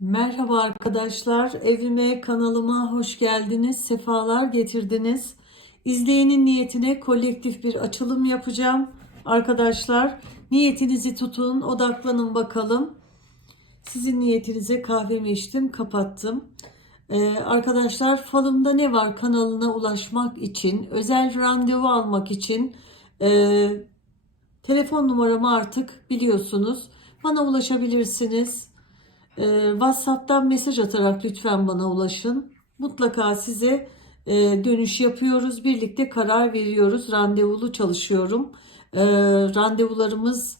Merhaba arkadaşlar, evime, kanalıma hoş geldiniz, sefalar getirdiniz. İzleyenin niyetine kolektif bir açılım yapacağım. Arkadaşlar, niyetinizi tutun, odaklanın bakalım. Sizin niyetinize kahvemi içtim, kapattım. Ee, arkadaşlar, falımda ne var kanalına ulaşmak için, özel randevu almak için e, telefon numaramı artık biliyorsunuz. Bana ulaşabilirsiniz. Ee, WhatsApp'tan mesaj atarak lütfen bana ulaşın. Mutlaka size e, dönüş yapıyoruz. Birlikte karar veriyoruz. Randevulu çalışıyorum. Ee, randevularımız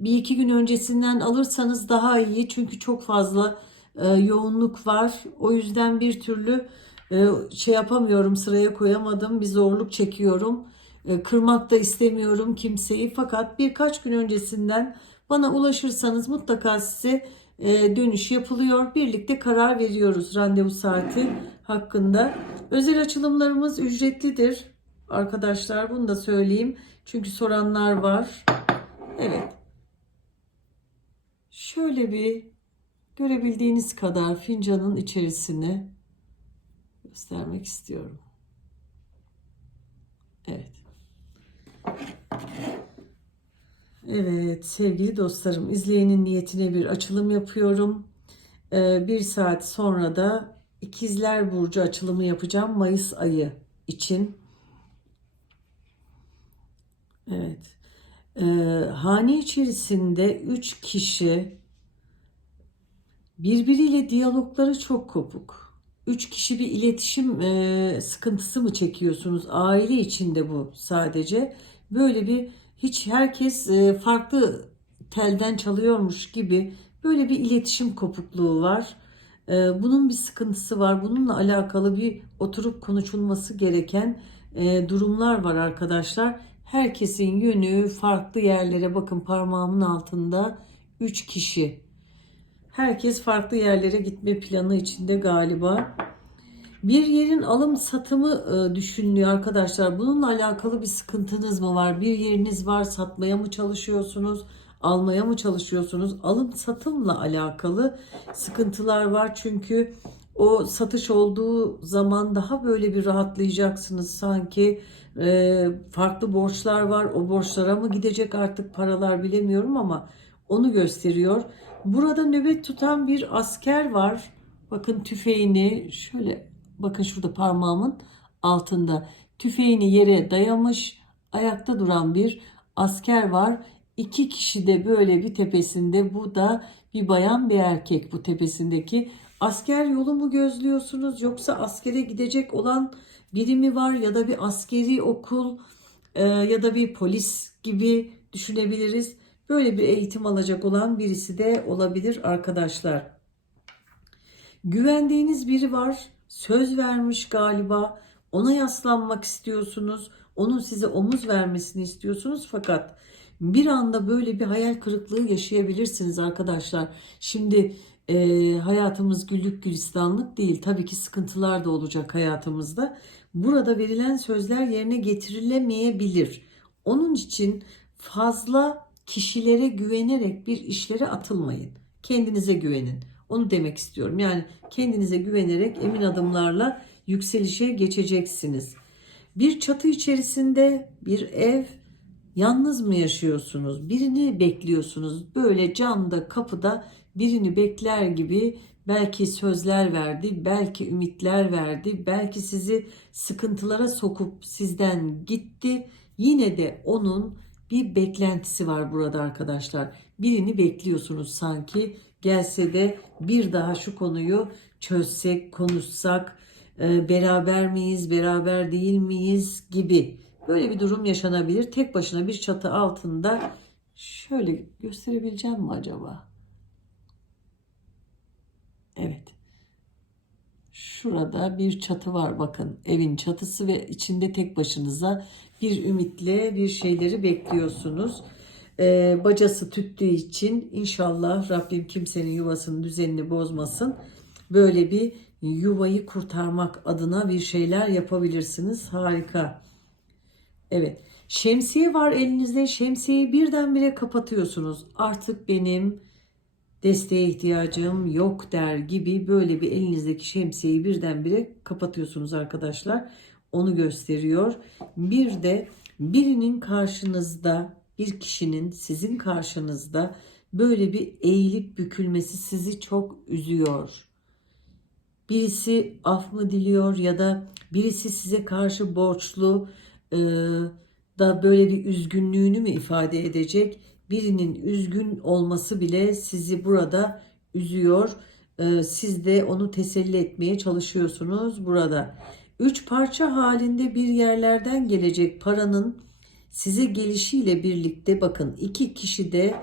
bir iki gün öncesinden alırsanız daha iyi. Çünkü çok fazla e, yoğunluk var. O yüzden bir türlü e, şey yapamıyorum, sıraya koyamadım. Bir zorluk çekiyorum. E, kırmak da istemiyorum kimseyi. Fakat birkaç gün öncesinden bana ulaşırsanız mutlaka size e, dönüş yapılıyor. Birlikte karar veriyoruz randevu saati hakkında. Özel açılımlarımız ücretlidir. Arkadaşlar bunu da söyleyeyim. Çünkü soranlar var. Evet. Şöyle bir görebildiğiniz kadar fincanın içerisini göstermek istiyorum. Evet. Evet sevgili dostlarım izleyenin niyetine bir açılım yapıyorum. Ee, bir saat sonra da İkizler Burcu açılımı yapacağım Mayıs ayı için. Evet. Ee, hane içerisinde üç kişi birbiriyle diyalogları çok kopuk. Üç kişi bir iletişim e, sıkıntısı mı çekiyorsunuz? Aile içinde bu sadece. Böyle bir hiç herkes e, farklı telden çalıyormuş gibi böyle bir iletişim kopukluğu var. E, bunun bir sıkıntısı var. Bununla alakalı bir oturup konuşulması gereken e, durumlar var arkadaşlar. Herkesin yönü farklı yerlere bakın parmağımın altında 3 kişi. Herkes farklı yerlere gitme planı içinde galiba. Bir yerin alım satımı e, düşünülüyor arkadaşlar. Bununla alakalı bir sıkıntınız mı var? Bir yeriniz var satmaya mı çalışıyorsunuz? Almaya mı çalışıyorsunuz? Alım satımla alakalı sıkıntılar var. Çünkü o satış olduğu zaman daha böyle bir rahatlayacaksınız sanki. E, farklı borçlar var. O borçlara mı gidecek artık paralar bilemiyorum ama onu gösteriyor. Burada nöbet tutan bir asker var. Bakın tüfeğini şöyle bakın şurada parmağımın altında tüfeğini yere dayamış ayakta duran bir asker var. İki kişi de böyle bir tepesinde bu da bir bayan bir erkek bu tepesindeki. Asker yolu mu gözlüyorsunuz yoksa askere gidecek olan biri mi var ya da bir askeri okul e, ya da bir polis gibi düşünebiliriz. Böyle bir eğitim alacak olan birisi de olabilir arkadaşlar. Güvendiğiniz biri var. Söz vermiş galiba. Ona yaslanmak istiyorsunuz. Onun size omuz vermesini istiyorsunuz fakat bir anda böyle bir hayal kırıklığı yaşayabilirsiniz arkadaşlar. Şimdi e, hayatımız güllük gülistanlık değil. Tabii ki sıkıntılar da olacak hayatımızda. Burada verilen sözler yerine getirilemeyebilir. Onun için fazla kişilere güvenerek bir işlere atılmayın. Kendinize güvenin. Onu demek istiyorum. Yani kendinize güvenerek emin adımlarla yükselişe geçeceksiniz. Bir çatı içerisinde bir ev yalnız mı yaşıyorsunuz? Birini bekliyorsunuz. Böyle camda, kapıda birini bekler gibi belki sözler verdi, belki ümitler verdi, belki sizi sıkıntılara sokup sizden gitti. Yine de onun bir beklentisi var burada arkadaşlar. Birini bekliyorsunuz sanki gelse de bir daha şu konuyu çözsek, konuşsak, e, beraber miyiz, beraber değil miyiz gibi böyle bir durum yaşanabilir. Tek başına bir çatı altında şöyle gösterebileceğim mi acaba? Evet. Şurada bir çatı var bakın. Evin çatısı ve içinde tek başınıza bir ümitle bir şeyleri bekliyorsunuz. Ee, bacası tüttüğü için inşallah Rabbim kimsenin yuvasının düzenini bozmasın. Böyle bir yuvayı kurtarmak adına bir şeyler yapabilirsiniz. Harika. Evet. Şemsiye var elinizde. Şemsiyeyi birdenbire kapatıyorsunuz. Artık benim desteğe ihtiyacım yok der gibi böyle bir elinizdeki şemsiyeyi birdenbire kapatıyorsunuz arkadaşlar. Onu gösteriyor. Bir de birinin karşınızda bir kişinin sizin karşınızda böyle bir eğilip bükülmesi sizi çok üzüyor. Birisi af mı diliyor ya da birisi size karşı borçlu e, da böyle bir üzgünlüğünü mü ifade edecek? Birinin üzgün olması bile sizi burada üzüyor. E, siz de onu teselli etmeye çalışıyorsunuz burada. Üç parça halinde bir yerlerden gelecek paranın size gelişiyle birlikte bakın iki kişi de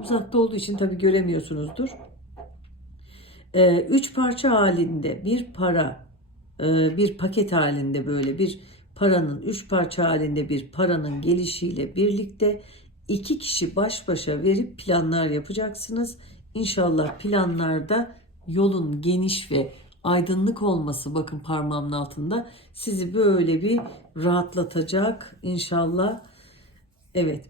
uzakta olduğu için tabii göremiyorsunuzdur. Ee, üç parça halinde bir para, e, bir paket halinde böyle bir paranın, üç parça halinde bir paranın gelişiyle birlikte iki kişi baş başa verip planlar yapacaksınız. İnşallah planlarda yolun geniş ve aydınlık olması bakın parmağımın altında sizi böyle bir rahatlatacak inşallah. Evet.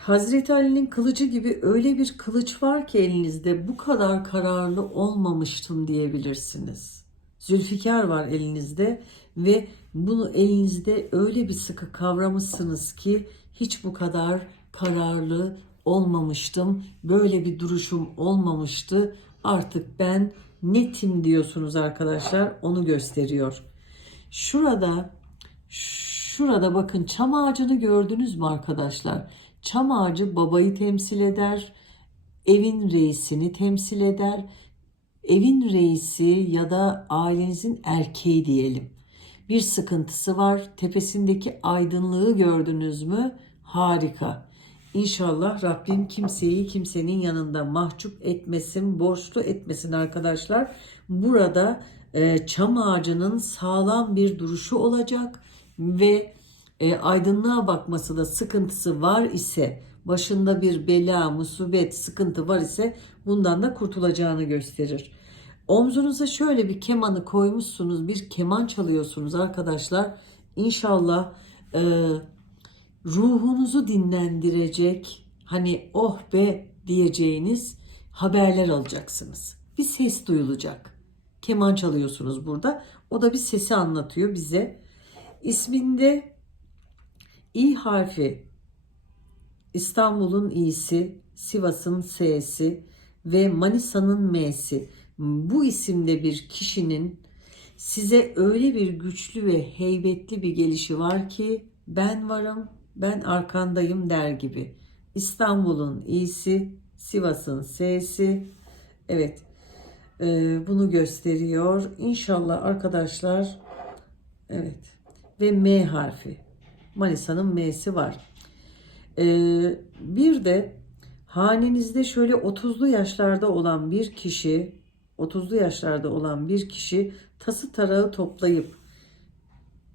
Hazreti Ali'nin kılıcı gibi öyle bir kılıç var ki elinizde bu kadar kararlı olmamıştım diyebilirsiniz. Zülfikar var elinizde ve bunu elinizde öyle bir sıkı kavramışsınız ki hiç bu kadar kararlı olmamıştım. Böyle bir duruşum olmamıştı. Artık ben netim diyorsunuz arkadaşlar. Onu gösteriyor. Şurada şurada bakın çam ağacını gördünüz mü arkadaşlar? Çam ağacı babayı temsil eder, evin reisini temsil eder. Evin reisi ya da ailenizin erkeği diyelim. Bir sıkıntısı var. Tepesindeki aydınlığı gördünüz mü? Harika. İnşallah Rabbim kimseyi kimsenin yanında mahcup etmesin, borçlu etmesin arkadaşlar. Burada e, çam ağacının sağlam bir duruşu olacak ve e, aydınlığa bakması da sıkıntısı var ise başında bir bela, musibet, sıkıntı var ise bundan da kurtulacağını gösterir. Omzunuza şöyle bir kemanı koymuşsunuz, bir keman çalıyorsunuz arkadaşlar. İnşallah e, ruhunuzu dinlendirecek, hani oh be diyeceğiniz haberler alacaksınız. Bir ses duyulacak. Keman çalıyorsunuz burada. O da bir sesi anlatıyor bize. İsminde İ harfi İstanbul'un İ'si, Sivas'ın S'si ve Manisa'nın M'si. Bu isimde bir kişinin size öyle bir güçlü ve heybetli bir gelişi var ki ben varım, ben arkandayım der gibi. İstanbul'un İ'si, Sivas'ın S'si. Evet, e, bunu gösteriyor. İnşallah arkadaşlar, evet ve M harfi. Manisa'nın M'si var. Ee, bir de hanenizde şöyle 30'lu yaşlarda olan bir kişi, 30'lu yaşlarda olan bir kişi tası tarağı toplayıp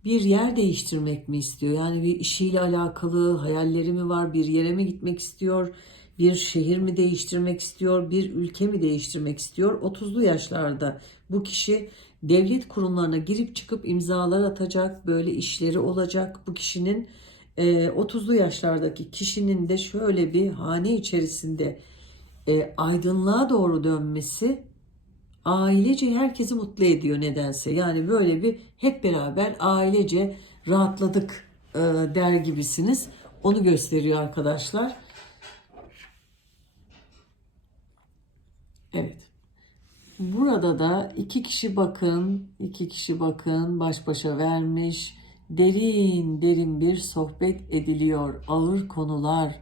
bir yer değiştirmek mi istiyor? Yani bir işiyle alakalı hayalleri mi var? Bir yere mi gitmek istiyor? Bir şehir mi değiştirmek istiyor? Bir ülke mi değiştirmek istiyor? 30'lu yaşlarda bu kişi devlet kurumlarına girip çıkıp imzalar atacak. Böyle işleri olacak. Bu kişinin 30'lu yaşlardaki kişinin de şöyle bir hane içerisinde e, aydınlığa doğru dönmesi ailece herkesi mutlu ediyor nedense. Yani böyle bir hep beraber ailece rahatladık e, der gibisiniz. Onu gösteriyor arkadaşlar. Evet. Burada da iki kişi bakın, iki kişi bakın baş başa vermiş. Derin derin bir sohbet ediliyor. Ağır konular,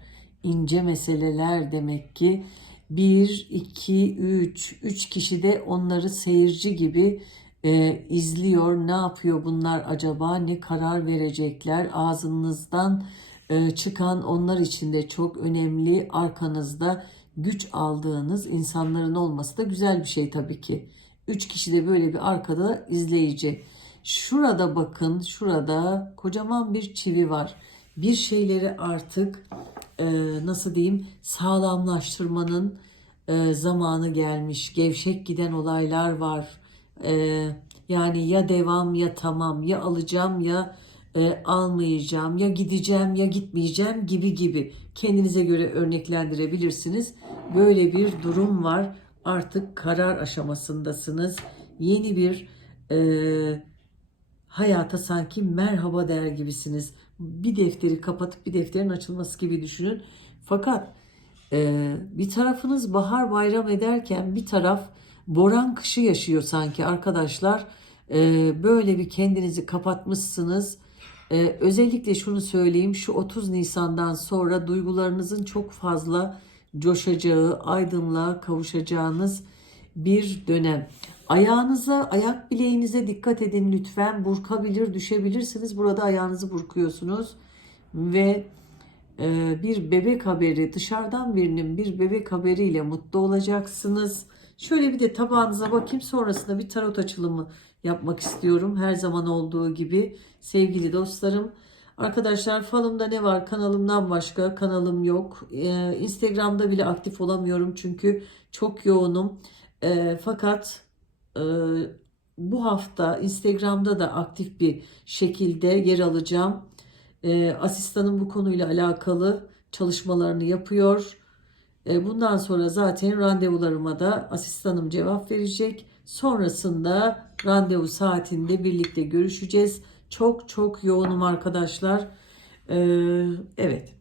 ince meseleler demek ki. Bir, iki, üç, üç kişi de onları seyirci gibi e, izliyor. Ne yapıyor bunlar acaba? Ne karar verecekler? Ağzınızdan e, çıkan onlar için de çok önemli. Arkanızda güç aldığınız insanların olması da güzel bir şey tabii ki. Üç kişi de böyle bir arkada izleyici. Şurada bakın, şurada kocaman bir çivi var. Bir şeyleri artık e, nasıl diyeyim sağlamlaştırmanın e, zamanı gelmiş. Gevşek giden olaylar var. E, yani ya devam ya tamam ya alacağım ya e, almayacağım, ya gideceğim ya gitmeyeceğim gibi gibi kendinize göre örneklendirebilirsiniz. Böyle bir durum var. Artık karar aşamasındasınız. Yeni bir e, hayata sanki merhaba der gibisiniz. Bir defteri kapatıp bir defterin açılması gibi düşünün. Fakat e, bir tarafınız bahar bayram ederken bir taraf boran kışı yaşıyor sanki arkadaşlar. E, böyle bir kendinizi kapatmışsınız. E, özellikle şunu söyleyeyim şu 30 Nisan'dan sonra duygularınızın çok fazla coşacağı, aydınlığa kavuşacağınız bir dönem. Ayağınıza, ayak bileğinize dikkat edin lütfen. Burkabilir, düşebilirsiniz. Burada ayağınızı burkuyorsunuz ve e, bir bebek haberi, dışarıdan birinin bir bebek haberiyle mutlu olacaksınız. Şöyle bir de tabağınıza bakayım. Sonrasında bir tarot açılımı yapmak istiyorum. Her zaman olduğu gibi sevgili dostlarım. Arkadaşlar falımda ne var? Kanalımdan başka kanalım yok. Ee, Instagram'da bile aktif olamıyorum çünkü çok yoğunum. Ee, fakat e, bu hafta Instagram'da da aktif bir şekilde yer alacağım. Ee, asistanım bu konuyla alakalı çalışmalarını yapıyor. Ee, bundan sonra zaten randevularıma da asistanım cevap verecek. Sonrasında randevu saatinde birlikte görüşeceğiz. Çok çok yoğunum arkadaşlar. Ee, evet.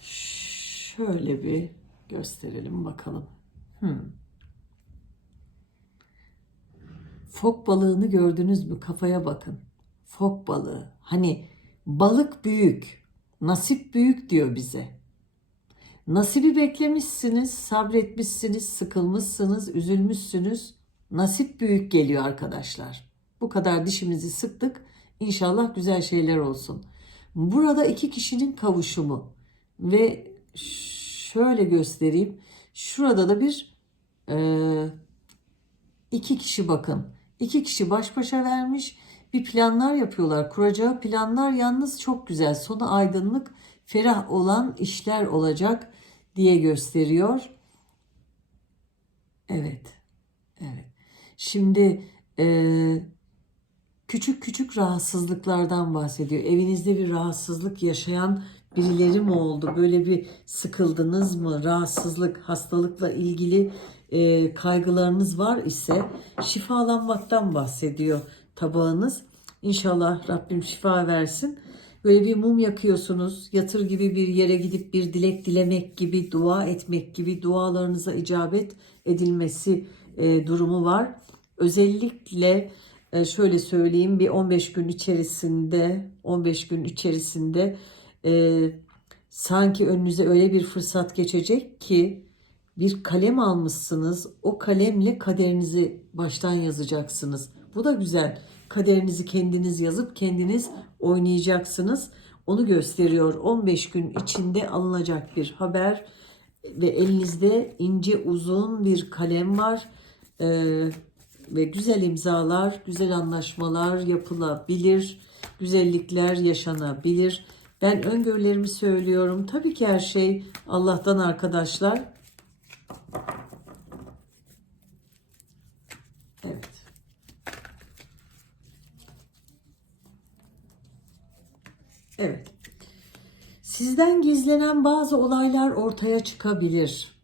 Şöyle bir gösterelim bakalım. Hmm. Fok balığını gördünüz mü? Kafaya bakın. Fok balığı. Hani balık büyük, nasip büyük diyor bize. Nasibi beklemişsiniz, sabretmişsiniz, sıkılmışsınız, üzülmüşsünüz. Nasip büyük geliyor arkadaşlar. Bu kadar dişimizi sıktık. İnşallah güzel şeyler olsun. Burada iki kişinin kavuşumu ve şöyle göstereyim. Şurada da bir e, iki kişi bakın. İki kişi baş başa vermiş. Bir planlar yapıyorlar. Kuracağı planlar yalnız çok güzel. Sonu aydınlık, ferah olan işler olacak diye gösteriyor. Evet. Evet. Şimdi e, küçük küçük rahatsızlıklardan bahsediyor. Evinizde bir rahatsızlık yaşayan birileri mi oldu? Böyle bir sıkıldınız mı? Rahatsızlık, hastalıkla ilgili e, kaygılarınız var ise şifalanmaktan bahsediyor tabağınız. İnşallah Rabbim şifa versin. Böyle bir mum yakıyorsunuz. Yatır gibi bir yere gidip bir dilek dilemek gibi, dua etmek gibi dualarınıza icabet edilmesi e, durumu var. Özellikle e, şöyle söyleyeyim bir 15 gün içerisinde 15 gün içerisinde e, sanki önünüze öyle bir fırsat geçecek ki bir kalem almışsınız. O kalemle kaderinizi baştan yazacaksınız. Bu da güzel. Kaderinizi kendiniz yazıp kendiniz oynayacaksınız. Onu gösteriyor. 15 gün içinde alınacak bir haber ve elinizde ince uzun bir kalem var. Ee, ve güzel imzalar, güzel anlaşmalar yapılabilir. Güzellikler yaşanabilir. Ben öngörülerimi söylüyorum. Tabii ki her şey Allah'tan arkadaşlar. Evet. Evet. Sizden gizlenen bazı olaylar ortaya çıkabilir.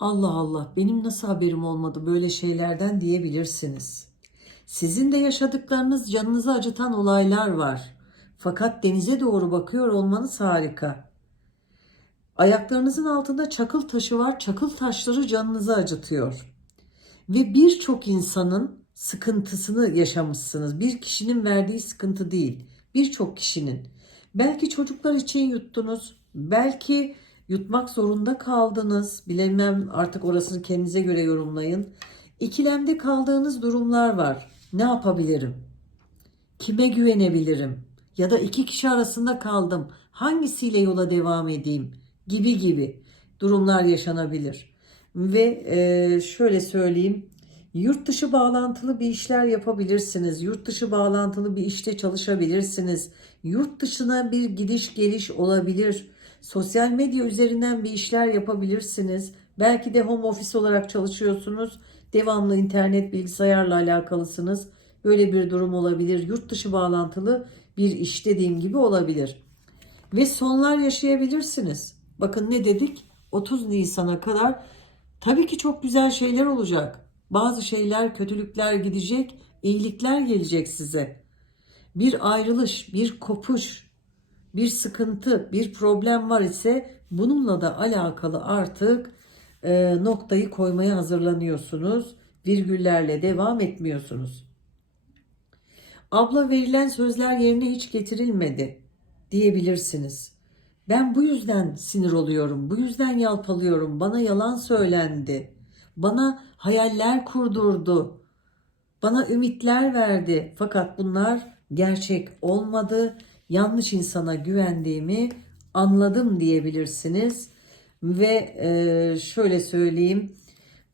Allah Allah benim nasıl haberim olmadı böyle şeylerden diyebilirsiniz. Sizin de yaşadıklarınız canınızı acıtan olaylar var. Fakat denize doğru bakıyor olmanız harika. Ayaklarınızın altında çakıl taşı var. Çakıl taşları canınızı acıtıyor. Ve birçok insanın sıkıntısını yaşamışsınız. Bir kişinin verdiği sıkıntı değil. Birçok kişinin. Belki çocuklar için yuttunuz. Belki yutmak zorunda kaldınız. Bilemem artık orasını kendinize göre yorumlayın. İkilemde kaldığınız durumlar var. Ne yapabilirim? Kime güvenebilirim? Ya da iki kişi arasında kaldım. Hangisiyle yola devam edeyim? Gibi gibi durumlar yaşanabilir. Ve e, şöyle söyleyeyim. Yurt dışı bağlantılı bir işler yapabilirsiniz. Yurt dışı bağlantılı bir işte çalışabilirsiniz. Yurt dışına bir gidiş geliş olabilir. Sosyal medya üzerinden bir işler yapabilirsiniz. Belki de home office olarak çalışıyorsunuz. Devamlı internet bilgisayarla alakalısınız. Böyle bir durum olabilir. Yurt dışı bağlantılı bir iş dediğim gibi olabilir. Ve sonlar yaşayabilirsiniz. Bakın ne dedik? 30 Nisan'a kadar tabii ki çok güzel şeyler olacak. Bazı şeyler, kötülükler gidecek, iyilikler gelecek size. Bir ayrılış, bir kopuş, bir sıkıntı, bir problem var ise bununla da alakalı artık e, noktayı koymaya hazırlanıyorsunuz. Virgüllerle devam etmiyorsunuz. Abla verilen sözler yerine hiç getirilmedi diyebilirsiniz. Ben bu yüzden sinir oluyorum, bu yüzden yalpalıyorum. Bana yalan söylendi. Bana hayaller kurdurdu. Bana ümitler verdi. Fakat bunlar gerçek olmadı. Yanlış insana güvendiğimi anladım diyebilirsiniz. Ve e, şöyle söyleyeyim.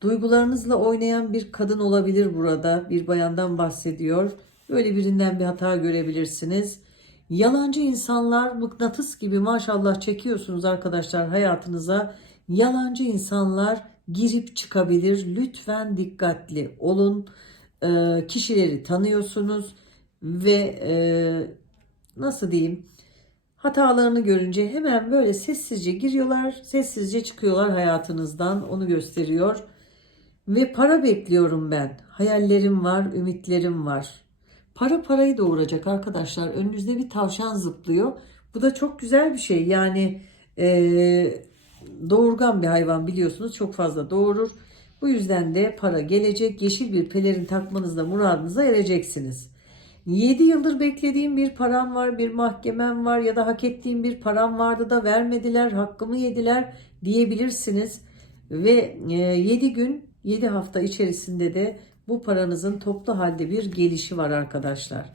Duygularınızla oynayan bir kadın olabilir burada. Bir bayandan bahsediyor. Böyle birinden bir hata görebilirsiniz. Yalancı insanlar mıknatıs gibi maşallah çekiyorsunuz arkadaşlar hayatınıza. Yalancı insanlar girip çıkabilir. Lütfen dikkatli olun. Ee, kişileri tanıyorsunuz ve e, nasıl diyeyim? Hatalarını görünce hemen böyle sessizce giriyorlar, sessizce çıkıyorlar hayatınızdan. Onu gösteriyor. Ve para bekliyorum ben. Hayallerim var, ümitlerim var. Para parayı doğuracak arkadaşlar. Önünüzde bir tavşan zıplıyor. Bu da çok güzel bir şey. Yani e, doğurgan bir hayvan biliyorsunuz. Çok fazla doğurur. Bu yüzden de para gelecek. Yeşil bir pelerin takmanızla muradınıza ereceksiniz. 7 yıldır beklediğim bir param var, bir mahkemem var ya da hak ettiğim bir param vardı da vermediler, hakkımı yediler diyebilirsiniz. Ve 7 gün, 7 hafta içerisinde de bu paranızın toplu halde bir gelişi var arkadaşlar.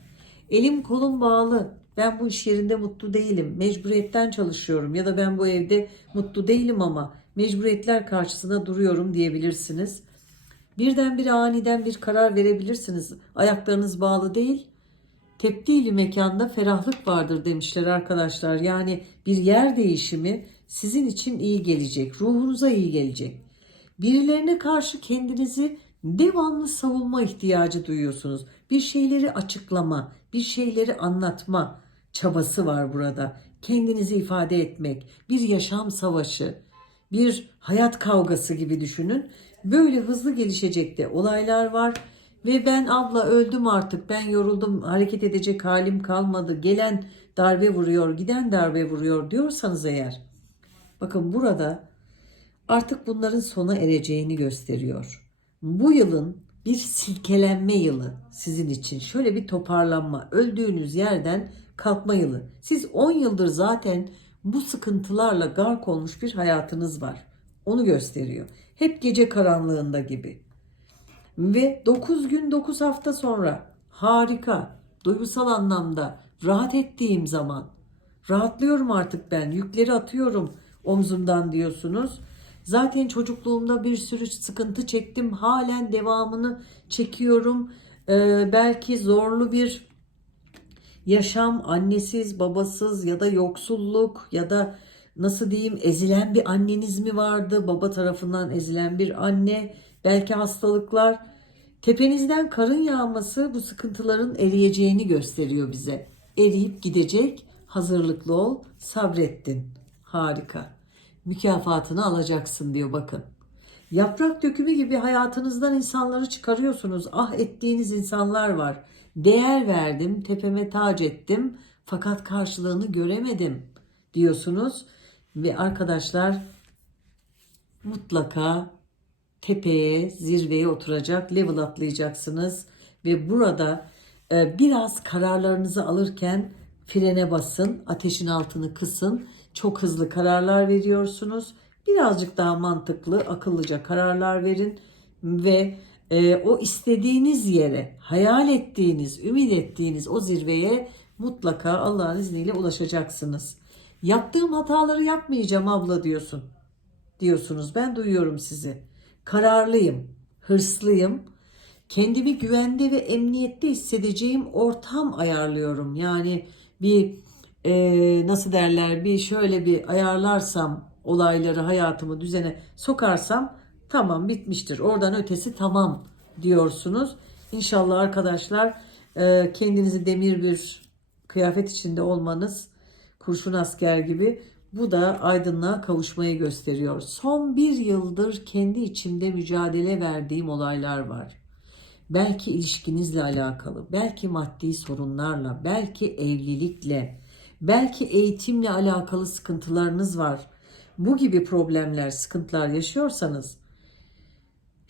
Elim kolum bağlı. Ben bu iş yerinde mutlu değilim. Mecburiyetten çalışıyorum ya da ben bu evde mutlu değilim ama mecburiyetler karşısında duruyorum diyebilirsiniz. Birdenbire aniden bir karar verebilirsiniz. Ayaklarınız bağlı değil. Tepdili mekanda ferahlık vardır demişler arkadaşlar. Yani bir yer değişimi sizin için iyi gelecek. Ruhunuza iyi gelecek. Birilerine karşı kendinizi devamlı savunma ihtiyacı duyuyorsunuz. Bir şeyleri açıklama, bir şeyleri anlatma çabası var burada. Kendinizi ifade etmek, bir yaşam savaşı, bir hayat kavgası gibi düşünün. Böyle hızlı gelişecek de olaylar var ve ben abla öldüm artık, ben yoruldum, hareket edecek halim kalmadı. Gelen darbe vuruyor, giden darbe vuruyor diyorsanız eğer. Bakın burada artık bunların sona ereceğini gösteriyor. Bu yılın bir silkelenme yılı sizin için. Şöyle bir toparlanma, öldüğünüz yerden kalkma yılı. Siz 10 yıldır zaten bu sıkıntılarla gark olmuş bir hayatınız var. Onu gösteriyor. Hep gece karanlığında gibi. Ve 9 gün 9 hafta sonra harika, duygusal anlamda rahat ettiğim zaman rahatlıyorum artık ben, yükleri atıyorum omzumdan diyorsunuz. Zaten çocukluğumda bir sürü sıkıntı çektim. Halen devamını çekiyorum. Ee, belki zorlu bir yaşam, annesiz, babasız ya da yoksulluk ya da nasıl diyeyim ezilen bir anneniz mi vardı? Baba tarafından ezilen bir anne, belki hastalıklar. Tepenizden karın yağması bu sıkıntıların eriyeceğini gösteriyor bize. Eriyip gidecek. Hazırlıklı ol, sabrettin. Harika mükafatını alacaksın diyor bakın. Yaprak dökümü gibi hayatınızdan insanları çıkarıyorsunuz. Ah ettiğiniz insanlar var. Değer verdim, tepeme tac ettim fakat karşılığını göremedim diyorsunuz. Ve arkadaşlar mutlaka tepeye, zirveye oturacak, level atlayacaksınız. Ve burada e, biraz kararlarınızı alırken frene basın, ateşin altını kısın çok hızlı kararlar veriyorsunuz. Birazcık daha mantıklı, akıllıca kararlar verin ve e, o istediğiniz yere, hayal ettiğiniz, ümit ettiğiniz o zirveye mutlaka Allah'ın izniyle ulaşacaksınız. Yaptığım hataları yapmayacağım abla diyorsun. Diyorsunuz. Ben duyuyorum sizi. Kararlıyım, hırslıyım. Kendimi güvende ve emniyette hissedeceğim ortam ayarlıyorum. Yani bir e, nasıl derler bir şöyle bir ayarlarsam olayları hayatımı düzene sokarsam tamam bitmiştir. Oradan ötesi tamam diyorsunuz İnşallah arkadaşlar e, kendinizi demir bir kıyafet içinde olmanız kurşun asker gibi bu da aydınlığa kavuşmayı gösteriyor. Son bir yıldır kendi içimde mücadele verdiğim olaylar var. Belki ilişkinizle alakalı, belki maddi sorunlarla, belki evlilikle, belki eğitimle alakalı sıkıntılarınız var. Bu gibi problemler, sıkıntılar yaşıyorsanız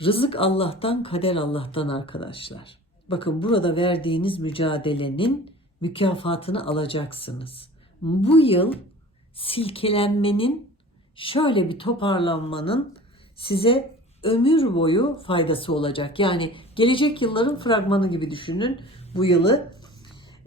Rızık Allah'tan, kader Allah'tan arkadaşlar. Bakın burada verdiğiniz mücadelenin mükafatını alacaksınız. Bu yıl silkelenmenin, şöyle bir toparlanmanın size ömür boyu faydası olacak. Yani gelecek yılların fragmanı gibi düşünün bu yılı.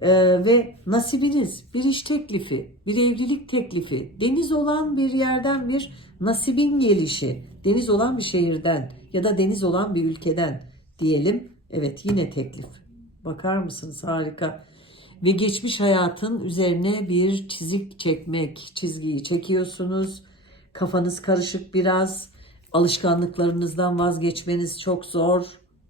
Ee, ve nasibiniz, bir iş teklifi, bir evlilik teklifi, deniz olan bir yerden bir nasibin gelişi, deniz olan bir şehirden ya da deniz olan bir ülkeden diyelim. Evet yine teklif. Bakar mısınız harika. Ve geçmiş hayatın üzerine bir çizik çekmek, çizgiyi çekiyorsunuz. Kafanız karışık biraz. Alışkanlıklarınızdan vazgeçmeniz çok zor.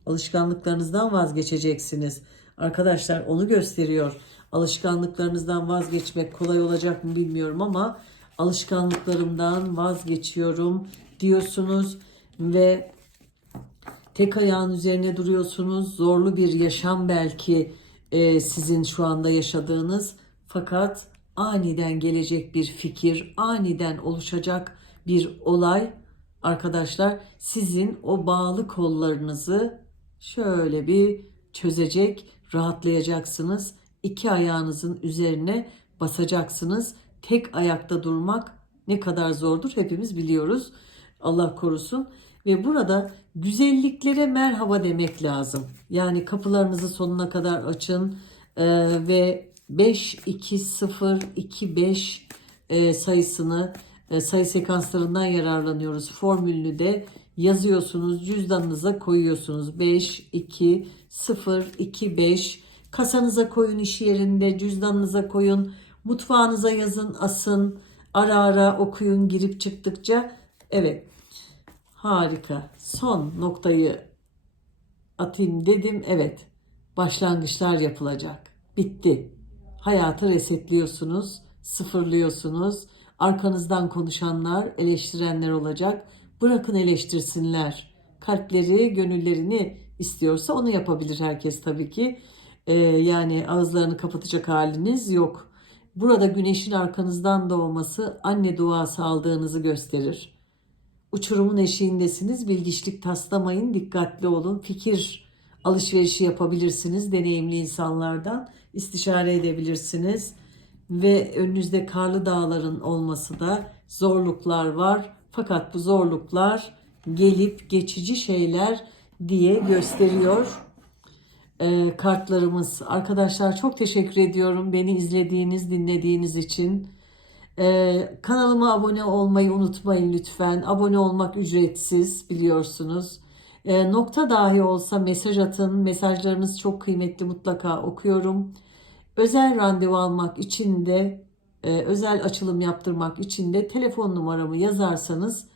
Alışkanlıklarınızdan vazgeçeceksiniz. Arkadaşlar onu gösteriyor. Alışkanlıklarınızdan vazgeçmek kolay olacak mı bilmiyorum ama alışkanlıklarımdan vazgeçiyorum diyorsunuz ve tek ayağın üzerine duruyorsunuz. Zorlu bir yaşam belki e, sizin şu anda yaşadığınız fakat aniden gelecek bir fikir, aniden oluşacak bir olay arkadaşlar sizin o bağlı kollarınızı şöyle bir çözecek, rahatlayacaksınız. İki ayağınızın üzerine basacaksınız. Tek ayakta durmak ne kadar zordur hepimiz biliyoruz. Allah korusun. Ve burada güzelliklere merhaba demek lazım. Yani kapılarınızı sonuna kadar açın Ee, ve 5 2 0 2 5 e, sayısını e, sayı sekanslarından yararlanıyoruz. Formülünü de yazıyorsunuz, cüzdanınıza koyuyorsunuz. 5 2 0 2 5 kasanıza koyun iş yerinde, cüzdanınıza koyun, mutfağınıza yazın, asın. Ara ara okuyun girip çıktıkça. Evet. Harika. Son noktayı atayım dedim. Evet. Başlangıçlar yapılacak. Bitti. Hayatı resetliyorsunuz, sıfırlıyorsunuz. Arkanızdan konuşanlar, eleştirenler olacak. Bırakın eleştirsinler. Kalpleri, gönüllerini istiyorsa onu yapabilir herkes tabii ki. Ee, yani ağızlarını kapatacak haliniz yok. Burada güneşin arkanızdan doğması anne duası aldığınızı gösterir. Uçurumun eşiğindesiniz. Bilgiçlik taslamayın. Dikkatli olun. Fikir alışverişi yapabilirsiniz. Deneyimli insanlardan istişare edebilirsiniz. Ve önünüzde karlı dağların olması da zorluklar var. Fakat bu zorluklar gelip geçici şeyler diye gösteriyor e, kartlarımız. Arkadaşlar çok teşekkür ediyorum beni izlediğiniz, dinlediğiniz için. E, kanalıma abone olmayı unutmayın lütfen. Abone olmak ücretsiz biliyorsunuz. E, nokta dahi olsa mesaj atın. Mesajlarınız çok kıymetli mutlaka okuyorum. Özel randevu almak için de e, özel açılım yaptırmak için de telefon numaramı yazarsanız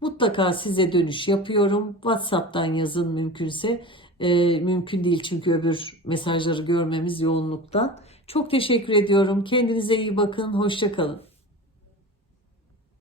mutlaka size dönüş yapıyorum. WhatsApp'tan yazın mümkünse. E, mümkün değil çünkü öbür mesajları görmemiz yoğunluktan. Çok teşekkür ediyorum. Kendinize iyi bakın. Hoşçakalın.